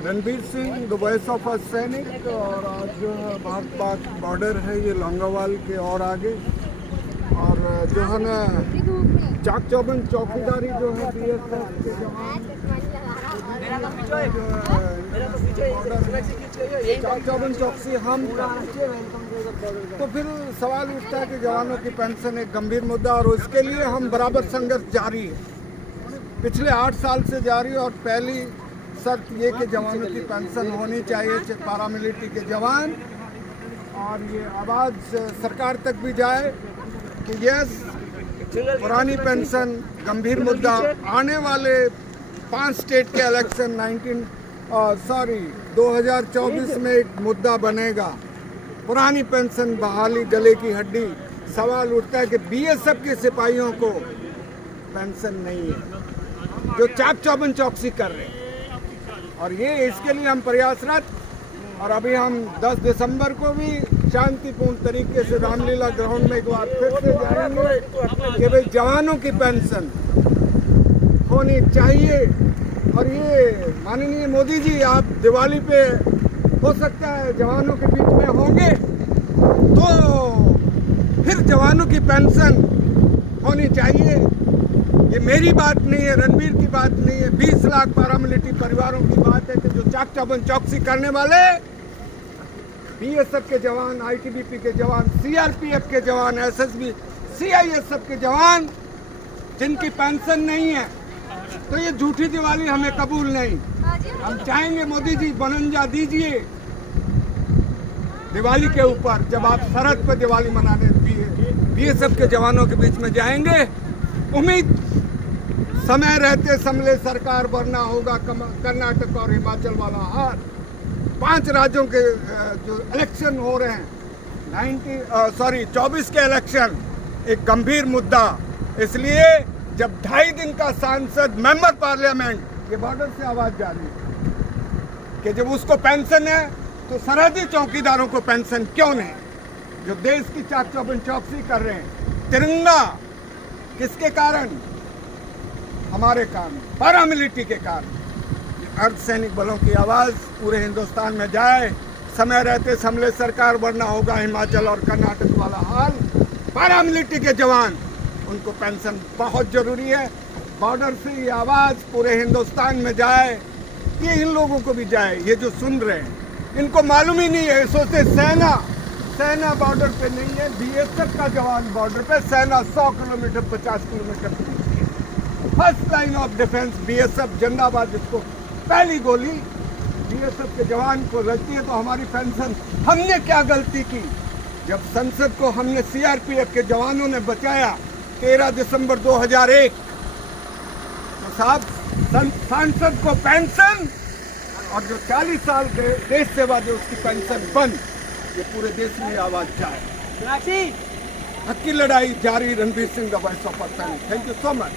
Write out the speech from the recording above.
Ranbir Singh the voice of a सैनिक। और आज जो है भारत पाक बॉर्डर है ये लोंगोवाल के और आगे, और जो है ना चाक चौबंद चौकीदारी जो है बीएसएफ के जवान चाक चौबंद चौकसी हम तो फिर सवाल उठता है कि जवानों की पेंशन एक गंभीर मुद्दा, और उसके लिए हम बराबर संघर्ष जारी है, पिछले 8 साल से जारी। और पहली शर्त ये कि जवानों की पेंशन होनी चाहिए, पैरामिलिट्री के जवान, और ये आवाज़ सरकार तक भी जाए कि यस पुरानी पेंशन गंभीर मुद्दा। आने वाले 5 स्टेट के इलेक्शन 2024 में एक मुद्दा बनेगा, पुरानी पेंशन बहाली गले की हड्डी। सवाल उठता है कि बीएसएफ के सिपाहियों को पेंशन नहीं है जो चाक चौबंद चौकसी कर रहे हैं, और ये इसके लिए हम प्रयासरत। और अभी हम 10 दिसंबर को भी शांतिपूर्ण तरीके से रामलीला ग्राउंड में एक बार फिर से जाएंगे कि भाई जवानों की पेंशन होनी चाहिए। और ये माननीय मोदी जी, आप दिवाली पे हो सकता है जवानों के बीच में होंगे, तो फिर जवानों की पेंशन होनी चाहिए। ये मेरी बात नहीं है, रणबीर की बात नहीं है, 20 लाख पैरामिलिट्री परिवारों की बात है कि जो चाक चौबंद चौकसी करने वाले बीएसएफ के जवान, आईटीबीपी के जवान, सीआरपीएफ के जवान, एसएसबी, सीआईएसएफ के जवान जिनकी पेंशन नहीं है, तो ये झूठी दिवाली हमें कबूल नहीं। हम चाहेंगे मोदी जी बनंजा दीजिए दिवाली के ऊपर, जब आप सरहद पर दिवाली मनाने बीएसएफ के जवानों के बीच में जाएंगे। उम्मीद समय रहते समले सरकार बनना होगा, कर्नाटक और हिमाचल वाला हार। 5 राज्यों के जो इलेक्शन हो रहे हैं 24 के इलेक्शन एक गंभीर मुद्दा, इसलिए जब 2.5 दिन का सांसद मेंबर पार्लियामेंट ये बॉर्डर से आवाज जारी है कि जब उसको पेंशन है तो सरहदी चौकीदारों को पेंशन क्यों नहीं, जो देश की चाक चौबंद चौकसी कर रहे हैं। तिरंगा किसके कारण? हमारे कारण, पैरामिलिट्री के कारण। अर्धसैनिक बलों की आवाज़ पूरे हिंदुस्तान में जाए, समय रहते समले सरकार बनना होगा, हिमाचल और कर्नाटक वाला हाल। पैरामिलिट्री के जवान, उनको पेंशन बहुत ज़रूरी है। बॉर्डर से ये आवाज़ पूरे हिंदुस्तान में जाए, ये इन लोगों को भी जाए, ये जो सुन रहे हैं इनको मालूम ही नहीं है, सोचते सेना बॉर्डर पे नहीं है, बीएसएफ का जवान बॉर्डर पे, सेना 100 kilometre 50 kilometre first line of defence BSF जिंदाबाद। जिसको पहली गोली बीएसएफ के जवान को लगती है तो हमारी पेंशन। हमने क्या गलती की? जब संसद को हमने सीआरपीएफ के जवानों ने बचाया 13 दिसंबर 2001, तो साहब सांसद को पेंशन, और जो 40 साल देश सेवा जो उसकी पेंशन बंद। ये पूरे देश में आवाज जाए, हक की लड़ाई जारी। Ranbir Singh the voice of a सैनिक। Thank you so much.